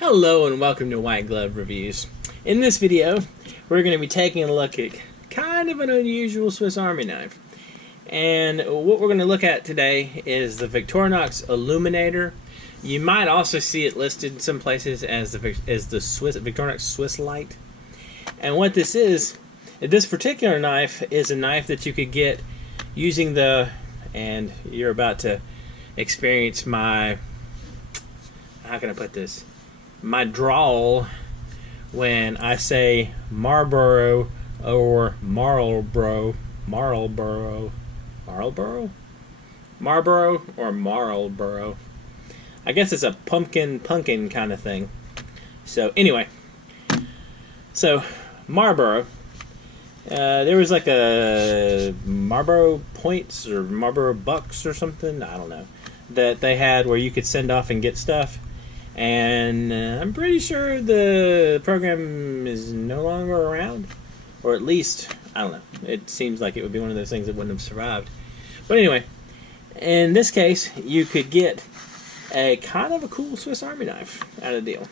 Hello and welcome to White Glove Reviews. In this video, we're going to be taking a look at kind of an unusual Swiss Army knife. And what we're going to look at today is the Victorinox Illuminator. You might also see it listed in some places as the Victorinox SwissLite. And what this particular knife is a knife that you could get using and you're about to experience my, how can I put this? My drawl when I say Marlboro or Marlboro or Marlboro. I guess it's a pumpkin kind of thing. So anyway, Marlboro. There was like a Marlboro points or Marlboro bucks or something, I don't know, that they had where you could send off and get stuff. And I'm pretty sure the program is no longer around. Or at least, I don't know. It seems like it would be one of those things that wouldn't have survived. But anyway, in this case, you could get a kind of a cool Swiss Army knife out of the deal.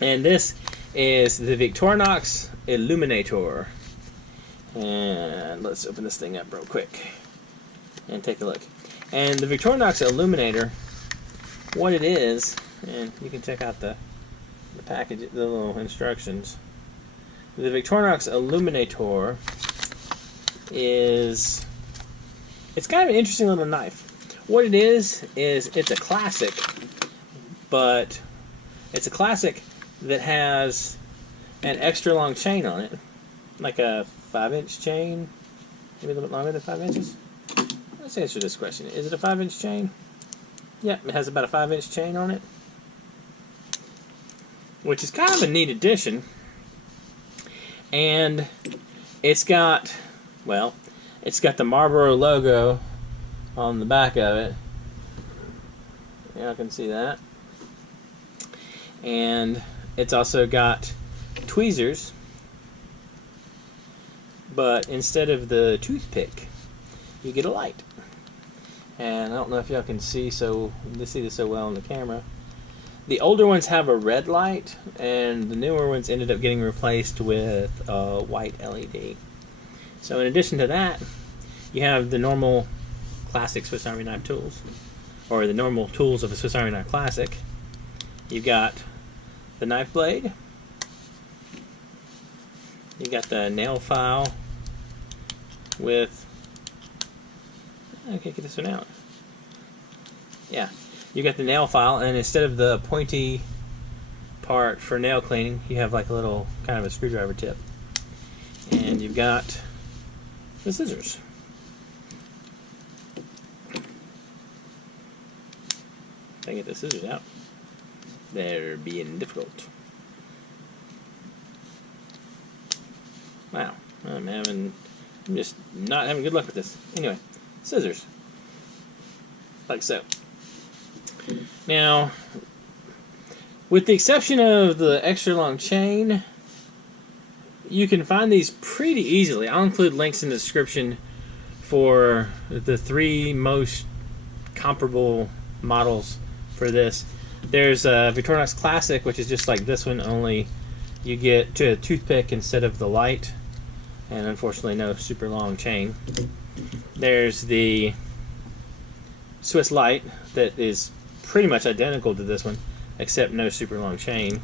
And this is the Victorinox Illuminator. And let's open this thing up real quick and take a look. And the Victorinox Illuminator, what it is, and you can check out the package, the little instructions. The Victorinox Illuminator it's kind of an interesting little knife. What it is it's a classic, but it's a classic that has an extra long chain on it, like a 5-inch chain, maybe a little bit longer than 5 inches. Let's answer this question. Is it a 5-inch chain? Yep, it has about a 5-inch chain on it, which is kind of a neat addition. And it's got the Marlboro logo on the back of it. Yeah, I can see that. And it's also got tweezers, but instead of the toothpick, you get a light. And I don't know if y'all can see this so well on the camera. The older ones have a red light, and the newer ones ended up getting replaced with a white LED. So in addition to that, you have the normal classic Swiss Army knife tools, or the normal tools of a Swiss Army knife classic. You've got the knife blade. You got the nail file with, I can't get this one out. Yeah, you got the nail file, and instead of the pointy part for nail cleaning, you have like a little kind of a screwdriver tip. And you've got the scissors. If I get the scissors out, they're being difficult. Wow, I'm just not having good luck with this. Anyway, scissors. Like so. Now, with the exception of the extra long chain, you can find these pretty easily. I'll include links in the description for the 3 most comparable models for this. There's a Victorinox Classic, which is just like this one, only you get to a toothpick instead of the light, and unfortunately no super long chain. There's the SwissLite that is pretty much identical to this one, except no super long chain.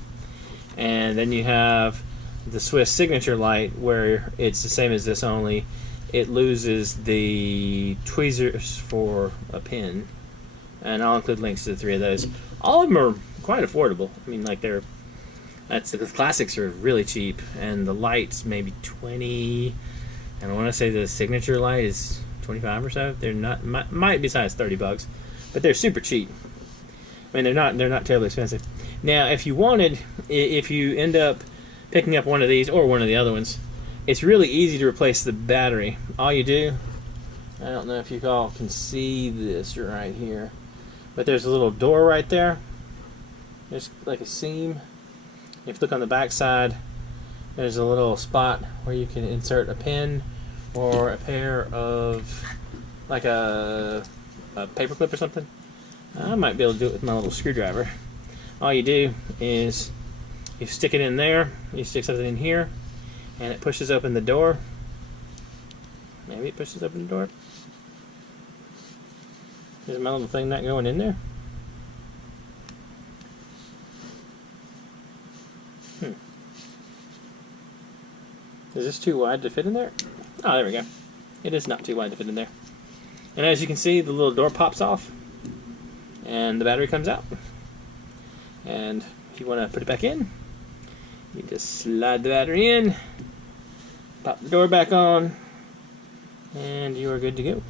And then you have the Swiss Signature Light, where it's the same as this, only it loses the tweezers for a pin. And I'll include links to the 3 of those. All of them are quite affordable. I mean, like the classics are really cheap, and the lights maybe 20. And I want to say the Signature Light is 25 or so. They're not, might be size 30 bucks, but they're super cheap. I mean, they're not terribly expensive. Now, if you end up picking up one of these or one of the other ones, it's really easy to replace the battery. All you do, I don't know if you all can see this right here, but there's a little door right there. There's like a seam. If you look on the back side, there's a little spot where you can insert a pin or a pair of, like a paper clip or something. I might be able to do it with my little screwdriver. all you do is you stick it in there, you stick something in here, and it pushes open the door. Maybe it pushes open the door. Is my little thing not going in there? Is this too wide to fit in there? Oh, there we go. It is not too wide to fit in there. And as you can see, the little door pops off, and the battery comes out. And if you want to put it back in, you just slide the battery in, pop the door back on, and you are good to go.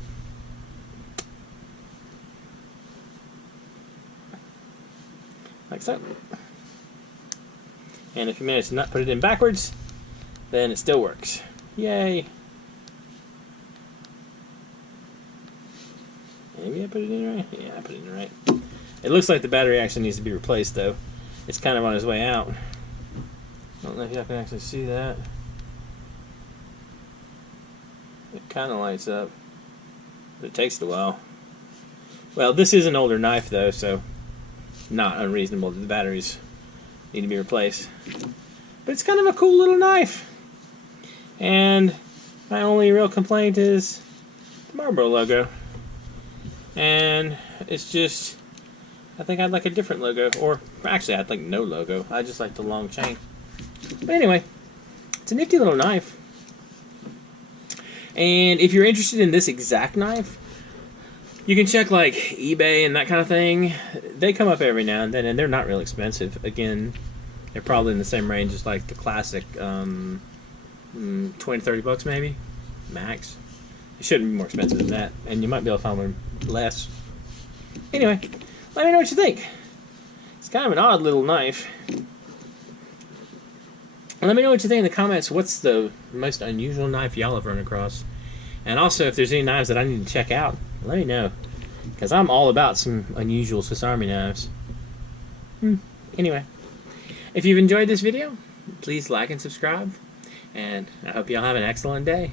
Like so. And if you manage to not put it in backwards, then it still works. Yay! Maybe I put it in right? Yeah, I put it in right. It looks like the battery actually needs to be replaced, though. It's kind of on its way out. I don't know if y'all can actually see that. It kind of lights up, but it takes a while. Well, this is an older knife, though, so not unreasonable that the batteries need to be replaced. But it's kind of a cool little knife. And my only real complaint is the Marlboro logo. And it's just, I think I'd like a different logo. Or actually, I'd like no logo. I just like the long chain. But anyway, it's a nifty little knife. And if you're interested in this exact knife, you can check like eBay and that kind of thing. They come up every now and then, and they're not real expensive. Again, they're probably in the same range as like the classic 20-30 bucks maybe, max. It shouldn't be more expensive than that, and you might be able to find one less. Anyway, let me know what you think. It's kind of an odd little knife. Let me know what you think in the comments. What's the most unusual knife y'all have run across? And also, if there's any knives that I need to check out, let me know, because I'm all about some unusual Swiss Army knives. Anyway, if you've enjoyed this video, please like and subscribe, and I hope y'all have an excellent day.